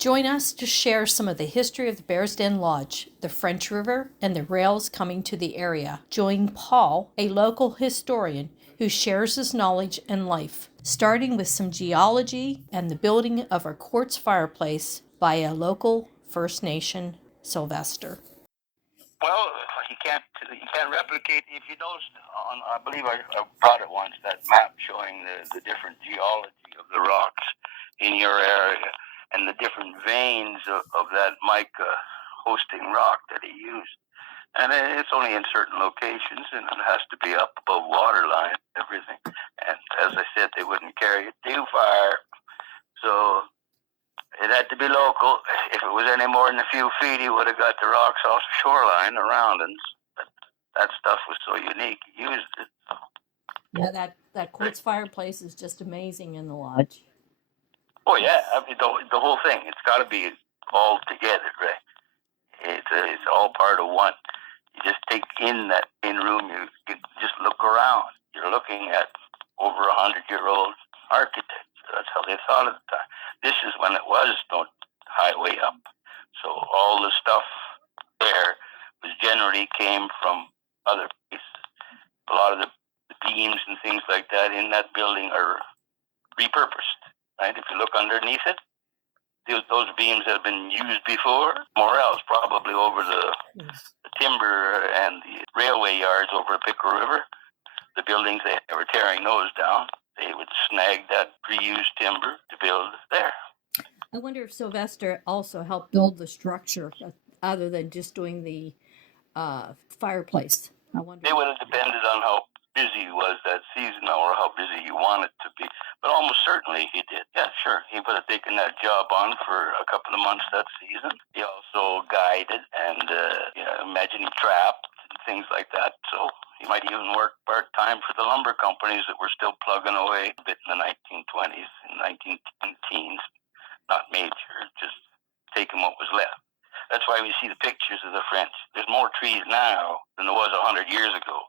Join us to share some of the history of the Bears Den Lodge, the French River, and the rails coming to the area. Join Paul, a local historian who shares his knowledge and life, starting with some geology and the building of our quartz fireplace by a local First Nation, Sylvester. Well, you can't replicate. If you notice, I believe I brought it once, that map showing the different geology of the rocks in your area and the different veins of that mica hosting rock that he used. And it's only in certain locations, and it has to be up above water line and everything. And as I said, they wouldn't carry it too far. So it had to be local. If it was any more than a few feet, he would have got the rocks off the shoreline around, and that stuff was so unique. He used it. Yeah, that quartz fireplace is just amazing in the lodge. Oh yeah, I mean, the whole thing. It's got to be all together, right? It's all part of one. You just take in that in room. You just look around. You're looking at over 100-year-old architecture. That's how they thought at the time. This is when it was no highway up. So all the stuff there was generally came from other places. A lot of the beams and things like that in that building are repurposed. Right? If you look underneath it, those beams have been used before, more else, probably over the timber and the railway yards over Pickle River. The buildings, they were tearing those down. They would snag that reused timber to build there. I wonder if Sylvester also helped build the structure other than just doing the fireplace. I wonder. It would have depended on how busy he was that season or how busy he wanted to be. But almost certainly he did. Yeah, sure. He would have taken that job on for a couple of months that season. He also guided and imagine he trapped and things like that. So he might even work part-time for the lumber companies that were still plugging away a bit in the 1920s and 1910s. Not major, just taking what was left. That's why we see the pictures of the French. There's more trees now than there was 100 years ago.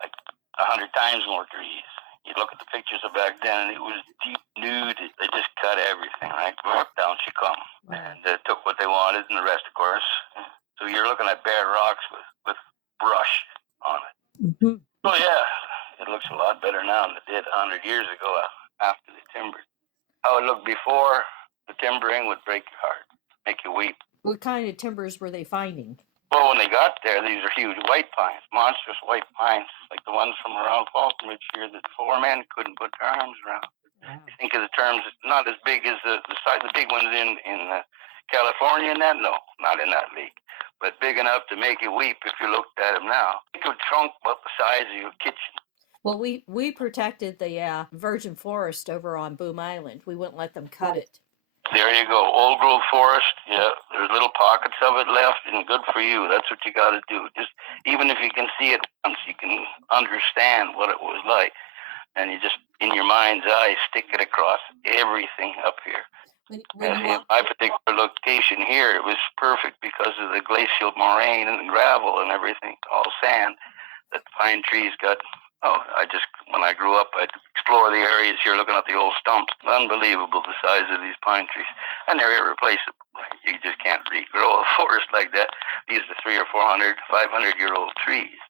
Like 100 times more trees. You look at the pictures of back then, and it was deep nude. They just cut everything, right? Down she come. And took what they wanted, and the rest, of course. So you're looking at bare rocks with brush on it. Mm-hmm. So yeah, it looks a lot better now than it did 100 years ago after they timbered. How it looked before the timbering would break your heart, make you weep. What kind of timbers were they finding? Well, when they got there, these are huge white pines, monstrous white pines, like the ones from around Falconbridge here that 4 men couldn't put their arms around. Wow. You think of the terms, not as big as the big ones in California and that? No, not in that league. But big enough to make you weep if you looked at them now. It could trunk about the size of your kitchen. Well, we protected the virgin forest over on Boom Island. We wouldn't let them cut it. There you go. Old growth forest. Yeah, there's little pockets of it left, and good for you. That's what you got to do. Just even if you can see it once, you can understand what it was like, and you just in your mind's eye stick it across everything up here. In my particular location here, it was perfect because of the glacial moraine and the gravel and everything, all sand. That pine trees got. When I grew up, I'd explore the areas here looking at the old stumps. Unbelievable, the size of these pine trees. And they're irreplaceable. You just can't regrow a forest like that. These are 300 or 400, 500-year-old trees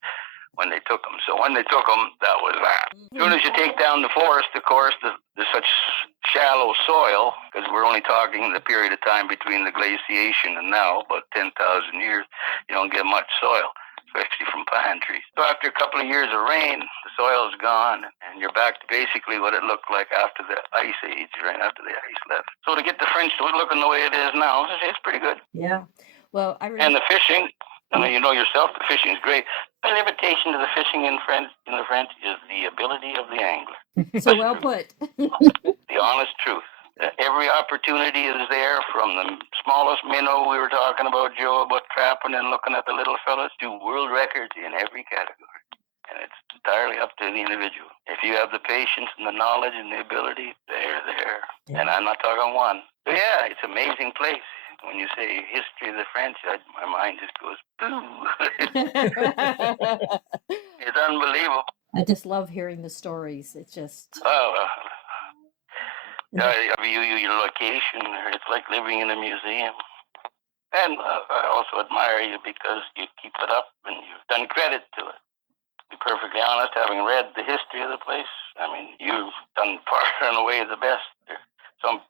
when they took them. So when they took them, that was that. As soon as you take down the forest, of course, there's such shallow soil, because we're only talking the period of time between the glaciation and now, about 10,000 years, you don't get much soil, especially from pine trees. So after a couple of years of rain, the soil's gone, and you're back to basically what it looked like after the ice age, right after the ice left. So to get the French looking the way it is now, it's pretty good. Yeah. Well, and the fishing, you know yourself, the fishing is great. The limitation to the fishing in the French is the ability of the angler. So well put. The honest truth. Every opportunity is there, from the smallest minnow we were talking about, Joe, about trapping and looking at the little fellas, to world records in every category. And it's entirely up to the individual. If you have the patience and the knowledge and the ability, they're there. Yeah. And I'm not talking one. But yeah, it's an amazing place. When you say history of the French, my mind just goes, boo. It's unbelievable. I just love hearing the stories. It's just... Oh, Your location, it's like living in a museum. And I also admire you because you keep it up and you've done credit to it. To be perfectly honest, having read the history of the place, I mean, you've done far and away the best.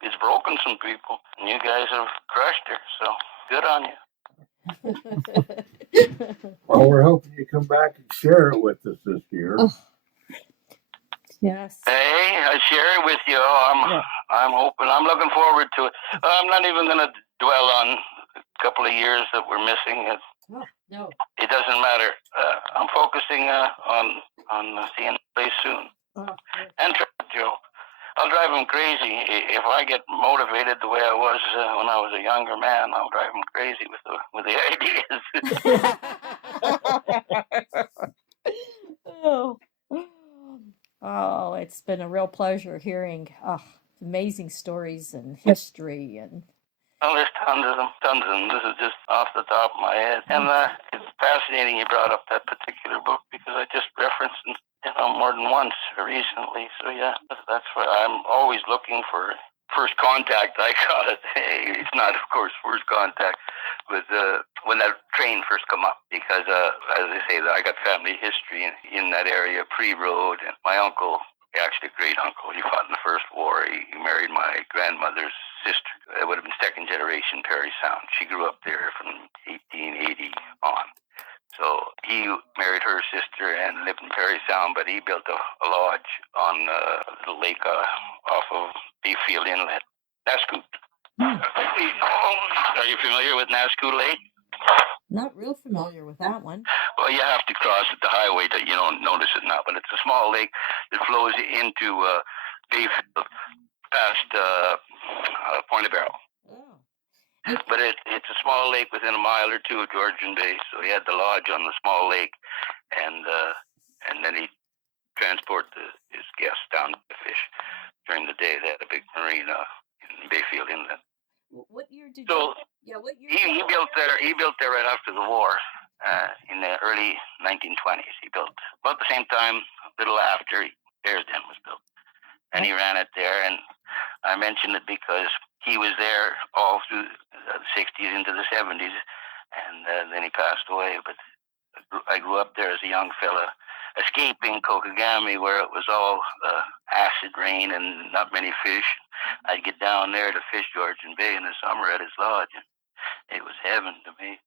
It's broken some people, and you guys have crushed her, so good on you. Well, we're hoping you come back and share it with us this year. Oh. Yes. Hey, I share it with you. I'm hoping. I'm looking forward to it. I'm not even going to dwell on a couple of years that we're missing. No. It doesn't matter. I'm focusing on seeing the place soon. And Joe, I'll drive him crazy if I get motivated the way I was when I was a younger man. I'll drive him crazy with the ideas. Oh, it's been a real pleasure hearing amazing stories and history and. Well, there's tons of them. This is just off the top of my head. And it's fascinating you brought up that particular book because I just referenced it more than once recently. So, yeah, that's why I'm always looking for first contact, I call it. Hey, it's not, of course, first contact, but when that train first come up because, as I say, I got family history in that area pre-road. And my uncle, actually a great uncle, he fought in the First War. He married my grandmother's sister. It would have been second generation Parry Sound. She grew up there from 1880 on. So he married her sister and lived in Parry Sound, but he built a lodge on a little lake off of Bayfield Inlet. Nascoot. Are you familiar with Nascoot Lake? Not real familiar with that one. Well, you have to cross at the highway that you don't notice it now, but it's a small lake that flows into Bayfield past Point of Barrel. Oh. But it's a small lake within a mile or two of Georgian Bay, so he had the lodge on the small lake, and then he'd transport his guests down to fish during the day. They had a big marina in Bayfield Inlet. What year did so you? Yeah, what year? He built there. He built there right after the war, in the early 1920s. He built about the same time, a little after Bears Den was built, and he ran it there. And I mention it because he was there all through the 60s into the 70s, and then he passed away. But I grew up there as a young fella, escaping Kokagami, where it was all acid rain and not many fish. I'd get down there to fish Georgian Bay in the summer at his lodge, and it was heaven to me.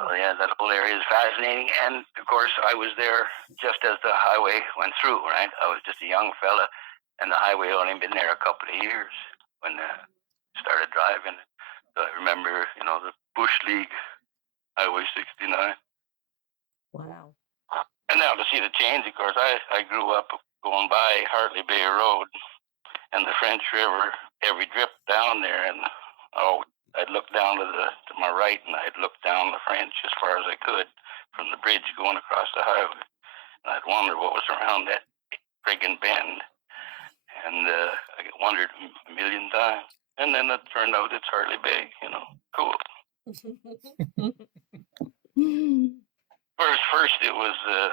Oh yeah, that whole area is fascinating. And of course, I was there just as the highway went through, right? I was just a young fella, and the highway only been there a couple of years when I started driving. So I remember, the Bush League, Highway 69. Wow. And now to see the change, of course, I grew up going by Hartley Bay Road and the French River, every drip down there, and I'd look down to my right, and I'd look down the French as far as I could from the bridge going across the highway. And I'd wonder what was around that friggin' bend. And I wondered a million times. And then it turned out it's Hartley Bay, cool. First it was the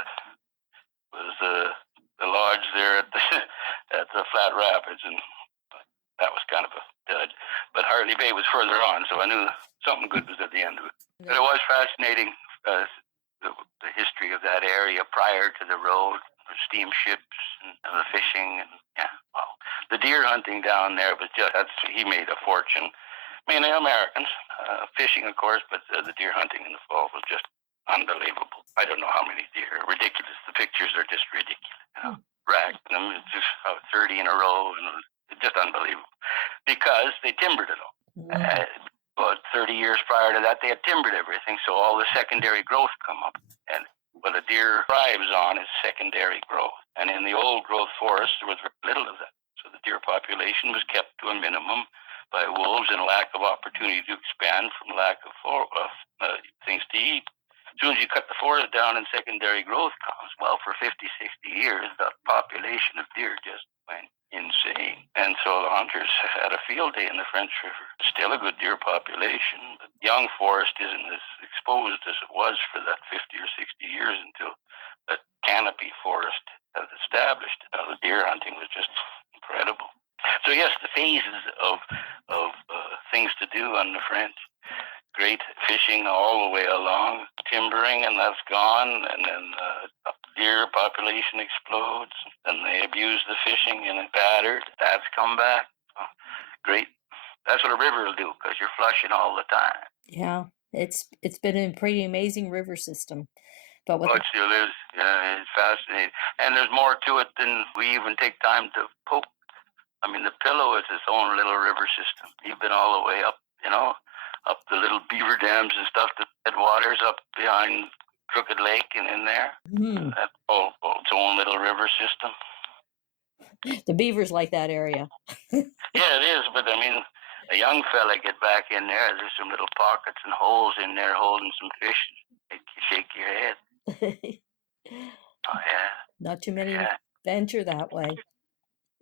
lodge there at the Flat Rapids, and that was kind of a dud. But Hartley Bay was further on, so I knew something good was at the end of it. But it was fascinating, the history of that area prior to the road, the steamships and the fishing, and the deer hunting down there was he made a fortune. Mainly Americans, fishing of course, but the deer hunting in the fall was just unbelievable. I don't know how many deer. Ridiculous. The pictures are just ridiculous. Racked them, just 30 in a row, and it was just unbelievable. Because they timbered it all. About 30 years prior to that, they had timbered everything, so all the secondary growth come up. And what a deer thrives on is secondary growth. And in the old growth forest, there was very little of that. So the deer population was kept to a minimum by wolves and lack of opportunity to expand from lack of things to eat. As soon as you cut the forest down and secondary growth comes, well, for 50, 60 years, the population of deer just went insane. And so the hunters had a field day in the French River. Still a good deer population, but young forest isn't as exposed as it was for that 50 or 60 years until the canopy forest has established. The deer hunting was just incredible. So yes, the phases of things to do on the French. Great fishing all the way along, timbering, and that's gone. And then deer population explodes, and they abuse the fishing and it battered. That's come back. Oh, great. That's what a river will do because you're flushing all the time. Yeah, it's been a pretty amazing river system. But with Oh, it still is. Yeah, it's fascinating. And there's more to it than we even take time to poke. I mean, the Pillow is its own little river system. You've been all the way up, up the little beaver dams and stuff, the headwaters up behind Crooked Lake and in there. That's all its own little river system. the beavers like that area. Yeah, it is. But I mean, a young fella get back in there. There's some little pockets and holes in there holding some fish. Make you shake your head. Oh yeah. Not too many Yeah. venture that way.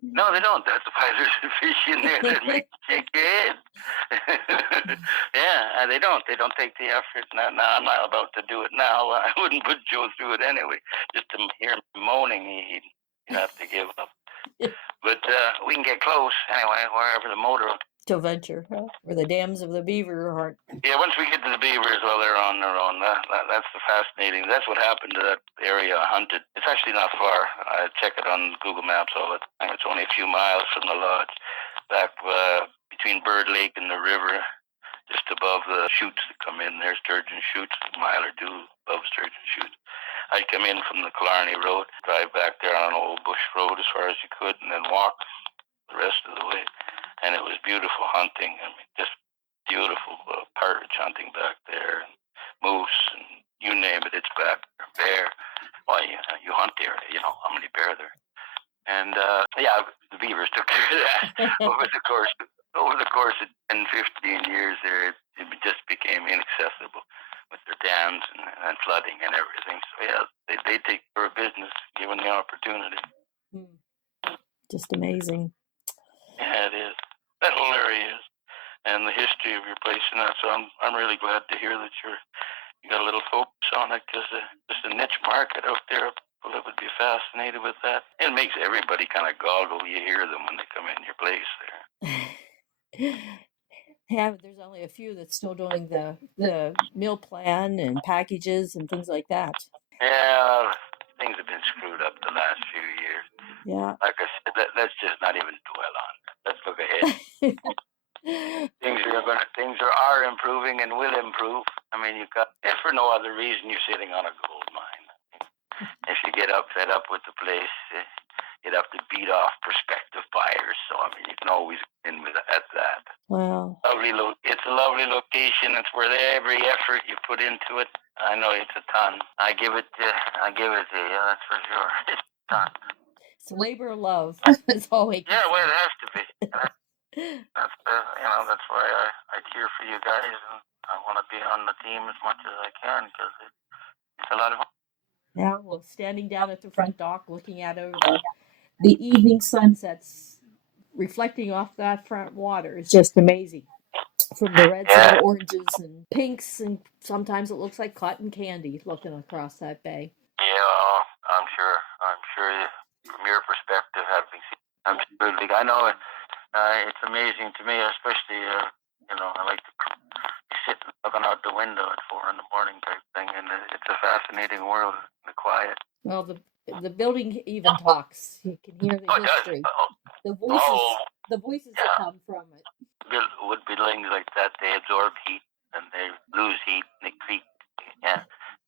No, they don't. That's why there's fish in there that make you shake your head. Yeah, they don't. They don't take the effort. Now, I'm not about to do it now. I wouldn't put Joe through it anyway. Just to hear him moaning, he'd have to give up. But we can get close anyway, wherever the motor. To venture, huh? Where the dams of the beaver aren't. Yeah, once we get to the beavers, well, they're on their own. That's the fascinating. That's what happened to that area I hunted. It's actually not far. I check it on Google Maps all the time. It's only a few miles from the lodge, back between Bird Lake and the river, just above the chutes that come in. There's Sturgeon Chutes, a mile or two above Sturgeon Chutes. I'd come in from the Killarney Road, drive back there on an old bush road as far as you could, and then walk the rest of the way. And it was beautiful hunting. I mean, just beautiful partridge hunting back there, and moose, and you name it, it's back there. Bear. Well, you hunt there, how many bear there. And yeah, the beavers took care of that. over the course of 10, 15 years there, it just became inaccessible with their dams and flooding and everything. So yeah, they take care of business given the opportunity. Just amazing. Yeah, it is. That whole area is, and the history of your place and that. So I'm really glad to hear that you got a little focus on it, because there's a niche market out there. People that would be fascinated with that. It makes everybody kind of goggle. You hear them when they come in your place there. Yeah, there's only a few that's still doing the meal plan and packages and things like that. Yeah, things have been screwed up the last few years. Yeah. Like I said, let's just not even dwell on it. Let's look ahead. Things are improving and will improve. I mean, if for no other reason, you're sitting on a gold mine. If you get fed up with the place, you'd have to beat off prospective buyers. So I mean, you can always get in with at that. Wow. It's a lovely location. It's worth every effort you put into it. I know it's a ton. I give it to you. That's for sure. It's a ton. It's labor of love. That's all we can Yeah, well, say. it has to be. That's why I cheer for you guys, and I want to be on the team as much as I can, because it's a lot of fun. Yeah, well, standing down at the front dock, looking out over the evening sunsets, reflecting off that front water is just amazing. From the reds and the oranges and pinks, and sometimes it looks like cotton candy looking across that bay. Yeah, I'm sure. From your perspective, having seen, absolutely. I know it's amazing to me, especially. I like to sit looking out the window at 4 a.m. type thing, and it's a fascinating world. The quiet. Well, the building even talks. You can hear the history, the voices that come from it. Wood buildings like that, they absorb heat and they lose heat and they creak. Yeah.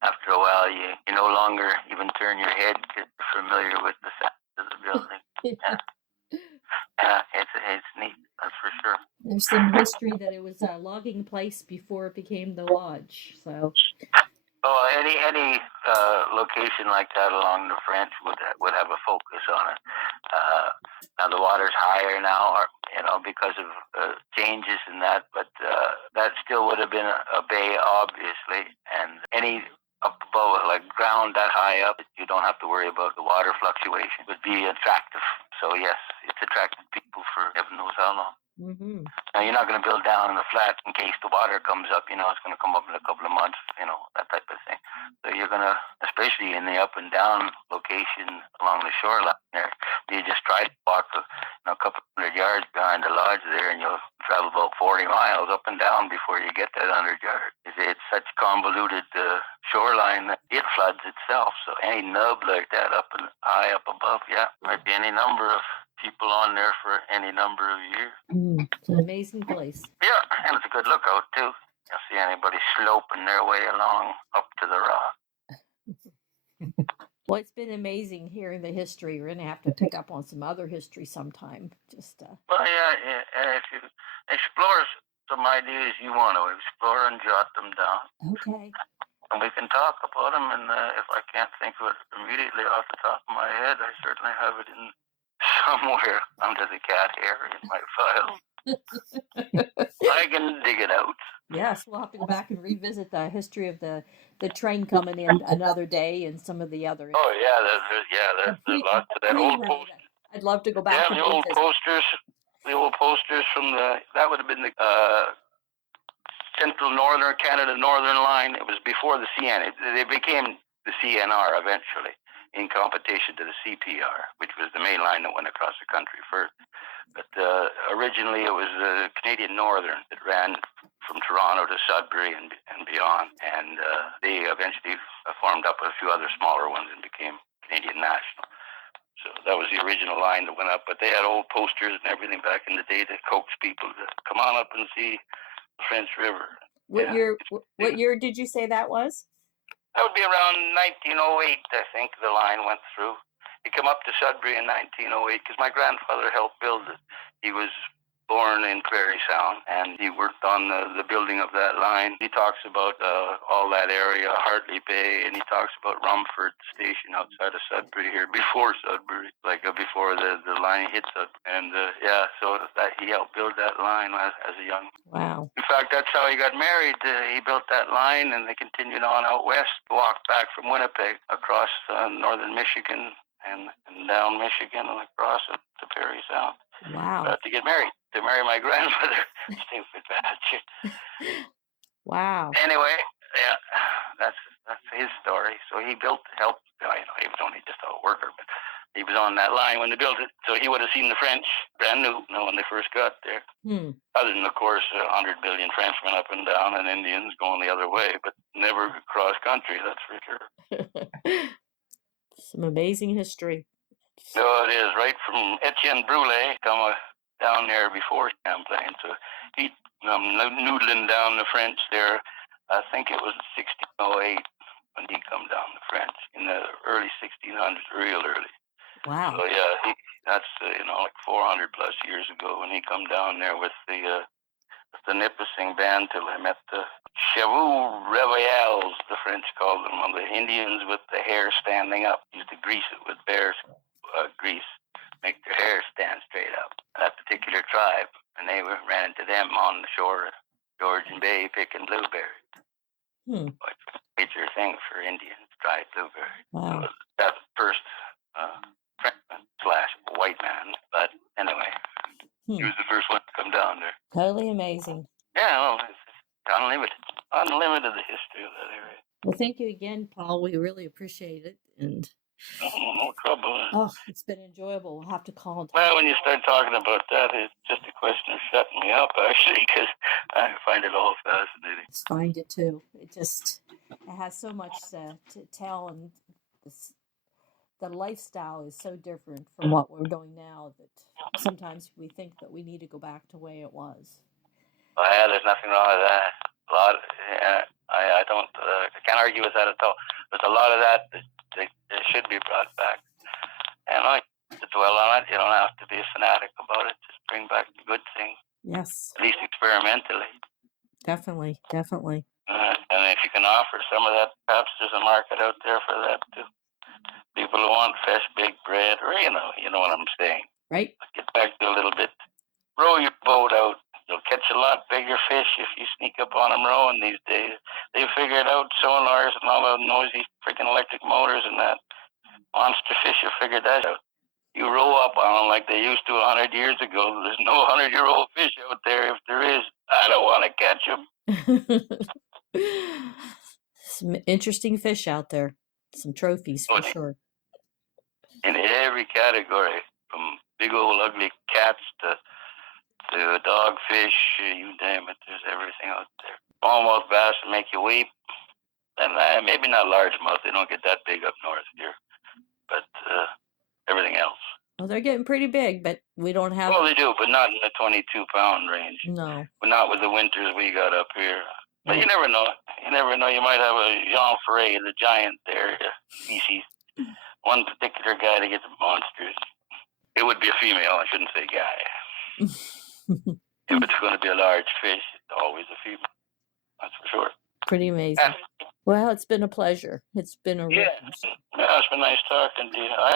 After a while, you no longer even turn your head because you're familiar with the sound of the building. Yeah. It's neat. That's for sure. There's some history that it was a logging place before it became the lodge. So. Oh, any location like that along the French would have a focus on it. Now the water's higher now, because of changes in that, but that still would have been a bay, obviously. And any up above, like ground that high up, you don't have to worry about the water fluctuation. Would be attractive. So yes, it's attracted people for heaven knows how long. Mm-hmm. Now, you're not going to build down in the flat in case the water comes up. It's going to come up in a couple of months, that type of thing. So you're going to, especially in the up and down location along the shoreline there, you just try to walk a couple hundred yards behind the lodge there, and you'll travel about 40 miles up and down before you get that 100 yards. It's such convoluted shoreline that it floods itself. So any nub like that up and high up above, might be any number of people on there for any number of years. It's an amazing place. Yeah, and it's a good lookout too. You'll see anybody sloping their way along up to the rock. Well, it's been amazing hearing the history. We're going to have to pick up on some other history sometime. Well, yeah, if you explore some ideas you want to explore and jot them down. Okay. And we can talk about them, and if I can't think of it immediately off the top of my head, I certainly have it in somewhere under the cat hair in my file. I can dig it out. Yes, we'll have to go back and revisit the history of the train coming in another day and some of the other. Oh yeah, there's lots of that old poster. I'd love to go back. Yeah, the old posters from that would have been the Central Northern Canada Northern Line. It was before the CN. They became the CNR eventually, in competition to the CPR, which was the main line that went across the country first. But originally it was the Canadian Northern that ran from Toronto to Sudbury and beyond. And they eventually formed up with a few other smaller ones and became Canadian National. So that was the original line that went up. But they had old posters and everything back in the day to coax people to come on up and see the French River. What year did you say that was? That would be around 1908, I think, the line went through. He came up to Sudbury in 1908 because my grandfather helped build it. He was born in Prairie Sound, and he worked on the building of that line. He talks about all that area, Hartley Bay, and he talks about Rumford Station outside of Sudbury here, before Sudbury, before the line hit Sudbury. And so that he helped build that line as a young. Wow. In fact, that's how he got married. He built that line, and they continued on out west, walked back from Winnipeg across northern Michigan and down Michigan and across to Prairie Sound. Wow. To get married, to marry my grandmother. Stupid bastard. Wow. Anyway, that's his story. So he helped. He was only just a worker, but he was on that line when they built it. So he would have seen the French brand new when they first got there. Other than, of course, 100 billion Frenchmen up and down and Indians going the other way, but never cross country, that's for sure. Some amazing history. Oh, it is, right from Etienne Brule, come down there before Champlain. So he noodling down the French there. I think it was 1608 when he come down the French in the early 1600s, real early. Wow. So yeah, that's 400 plus years ago when he come down there with the Nipissing band till I met the Chevaux Reveilles, the French called them, the Indians with the hair standing up. Used to grease it with bear's grease, make their hair stand straight up. That particular tribe, and they ran into them on the shore of Georgian Bay picking blueberries. It's a major thing for Indians, dried blueberries. Wow. So that was the first Frenchman / white man, but anyway, he was the first one to come down there. Totally amazing. Yeah, well, it's unlimited the history of that area. Well, thank you again, Paul. We really appreciate it, and no trouble. Oh, it's been enjoyable. We'll have to call. Well, when you start talking about that, it's just a question of shutting me up, actually, because I find it all fascinating. I find it too. It has so much to tell, and the lifestyle is so different from what we're doing now that sometimes we think that we need to go back to the way it was. Well, yeah, there's nothing wrong with that. I can't argue with that at all. There's a lot of that should be brought back. And I like to dwell on it. You don't have to be a fanatic about it. Just bring back the good things. Yes. At least experimentally. Definitely. And if you can offer some of that, perhaps there's a market out there for that too. People who want fish, big bread, or you know what I'm saying. Right. Get back to a little bit. Row your boat out. You'll catch a lot bigger fish if you sneak up on them rowing these days. They figured out sonars and all those noisy freaking electric motors and that. Monster fish have figured that out. You row up on them like they used to 100 years ago. There's no 100-year-old fish out there. If there is, I don't want to catch them. Some interesting fish out there. Some trophies for sure. In every category, from big old ugly cats to dogfish, you name it. There's everything out there. Smallmouth bass will make you weep. And maybe not largemouth. They don't get that big up north here. But everything else. Well, they're getting pretty big, but we don't have... Well, they do, but not in the 22-pound range. No. But not with the winters we got up here. But you never know. You never know. You might have a Jean Ferret, the giant there, species. One particular guy that gets monsters. It would be a female. I shouldn't say guy. If it's going to be a large fish, it's always a female. That's for sure. Pretty amazing. Well, it's been a pleasure. It's been a Yeah, it's been nice talking to you.